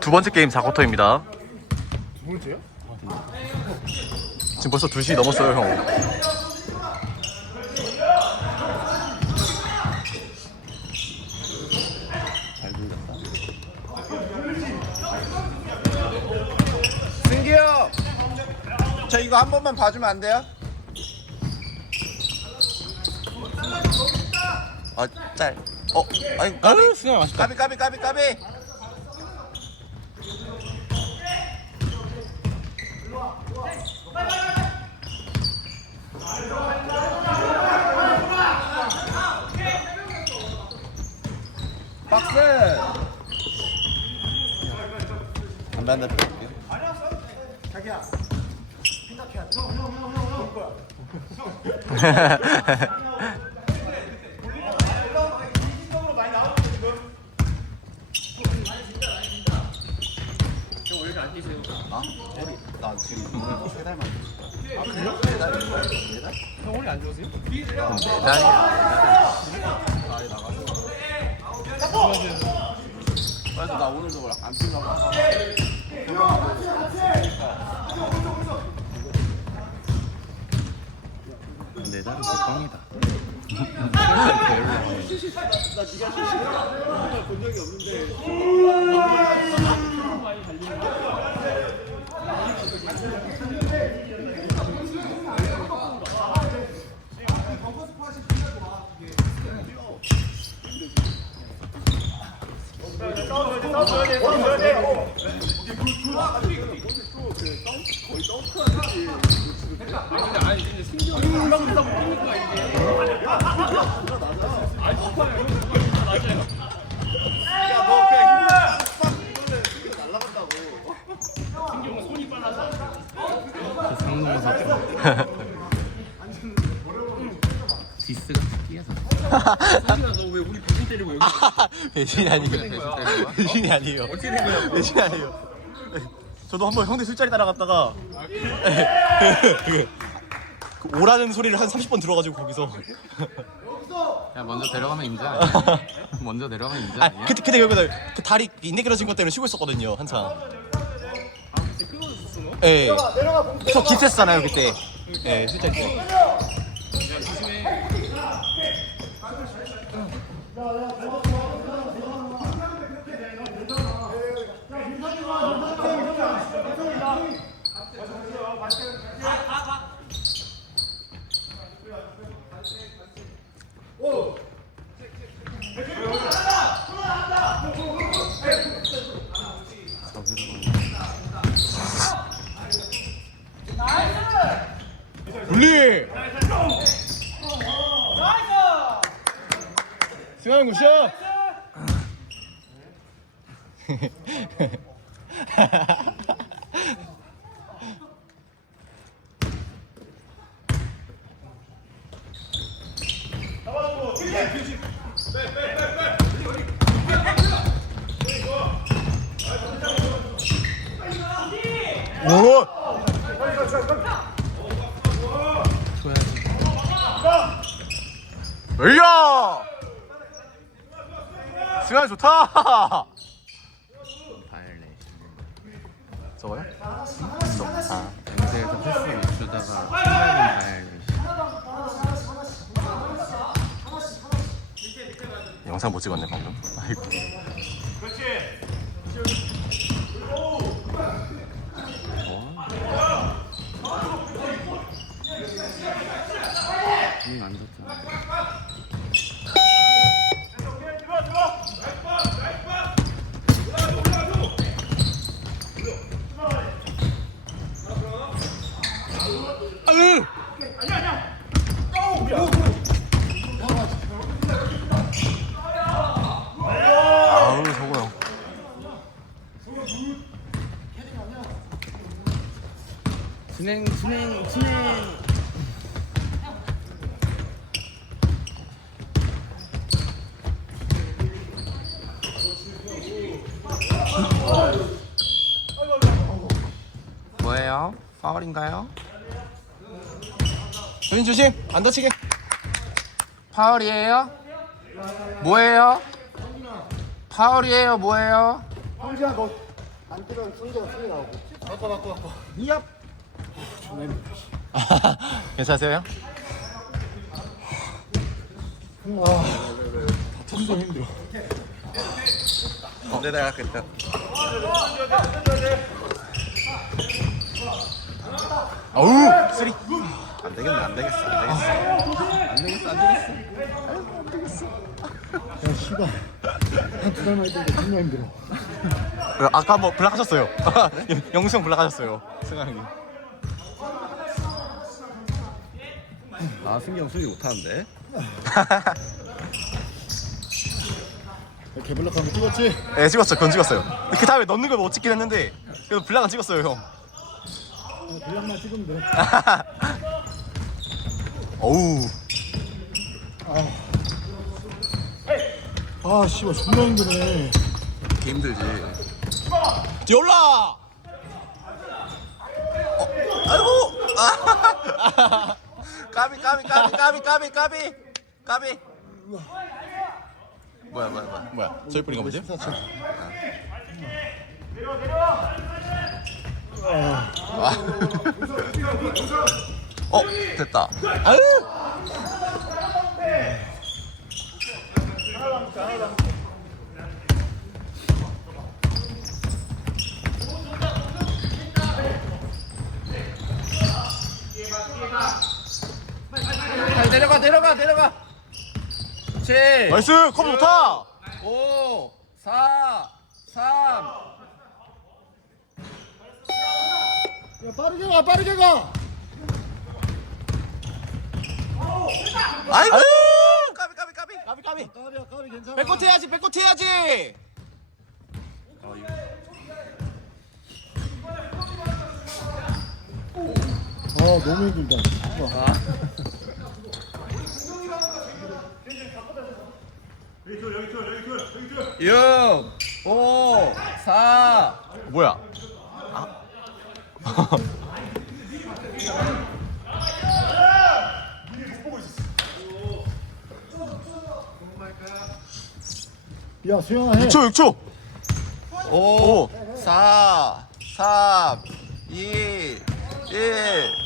두 번째 게임 4쿼터입니다. 두 번째요? 지금 벌써 2시 넘었어요, 형. 잘 돌렸다. 승기 형! 저 이거 한 번만 봐주면 안 돼요? 어, 짤. 어, 아이고, 까비. 아유, 맛있다. 까비, 까비, 까비, 까비. 박스! 담배 한대 피울게. 아? 머리 나 지금 세 달만 아 그래요? 세 달? 네 달? 형 허리 안 좋으세요? 아예 나가서 그래서 나 오늘도 안 뛰려고 하다가 내 다리 개뻥이 다. 야너 그냥 힘만 빡 이거는 이거 날라간다고 그 상놈에서 디스가 뛰어서. 너왜 우리 부신 때리고 여기 배신이 아니에요. 배신이 아니에요. 어떻게 된 거야? 배신이 아니에요. 저도 한번 형들 술자리 따라갔다가 그, 그 오라는 소리를 한 30번 들어가지고 거기서 야 먼저 데려가면 인자. 먼저 내려가면 인자. 아 아니야? 그때 그때 여기다 그 다리 인내 길어진 것 때문에 쉬고 있었거든요 한참. 예. 저 깁스했잖아요 그때. 예 술자리 때. 분리. 승환 굿샷. 오! 으야! 승환 좋다! 바이올레이션. 저거요? 저, 아, 엠스에서 패스 바이올레이션. 영상 못 찍었네 방금. 아이고. 응, 안 좋다. 진행, 진행, 진행. 뭐예요? 파울인가요? 조심 조심 안 다치게. 파울이에요? 뭐예요? 파울이에요? 뭐예요? 형지야 너안 뛰면 승재가 승리 나오고. 바꿔 바꿔 바꿔. 니압. 존나 힘들어. 괜찮으세요? 엄청 힘들어. 어, 내가 할겠다. 어우 쓰리 안 되겠네, 안 되겠어, 안 되겠어. 안 되겠어, 안 되겠어. 야 씨발. 한두 달만 있던 게 존나 힘들어. 아까 뭐 블락하셨어요 영수 형 블락하셨어요 승환 형 아, 승경 수비 못하는데? 개블락하면 찍었지? 네 찍었죠 그건 찍었어요 그 다음에 넣는 걸 못 찍긴 했는데 그래도 블락은 찍었어요 형 어, 블락만 찍으면 돼. 어우 아 씨발 존나 힘드네. 개 힘들지. 디올라 아이고! 아. 까비, 까비, 까비, 까비, 까비, 까비. 까비. 뭐야, 뭐야, 뭐야. 뭐야 뿌린가 보지? 어, 됐다. 아유 잘 내려가, 내려가, 내려가. 7, 나이스 컵 좋다 5, 4, 3. 야 빠르게 가 빠르게 가. 아이고! 까비, 까비, 까비. 까비 까비 까비야 까비 괜찮아. 백코트 해야지 백코트 해야지 아 너무 힘들다. 씨발. 6, 5, 4. 뭐야 야 수영아 해. 6초 6초 5, 4, 3, 2, 1.